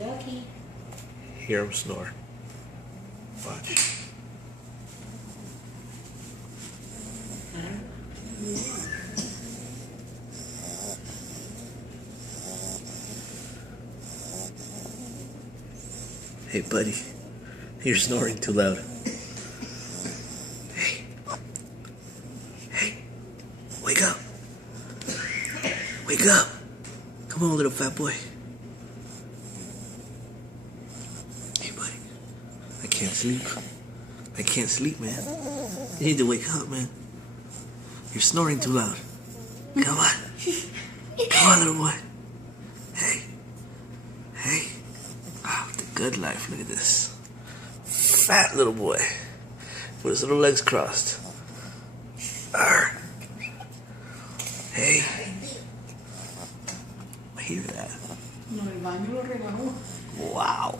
Lucky. Hear him snore. Watch. Hey, buddy. You're snoring too loud. Hey. Hey. Wake up. Wake up. Come on, little fat boy. Hey, buddy. I can't sleep. I can't sleep, man. You need to wake up, man. You're snoring too loud. Come on. Come on, little boy. Hey. Hey. Oh, the good life. Look at this. Fat little boy. With his little legs crossed. Arr. Hey. Hear that? No, el baño lo rebajó. Wow.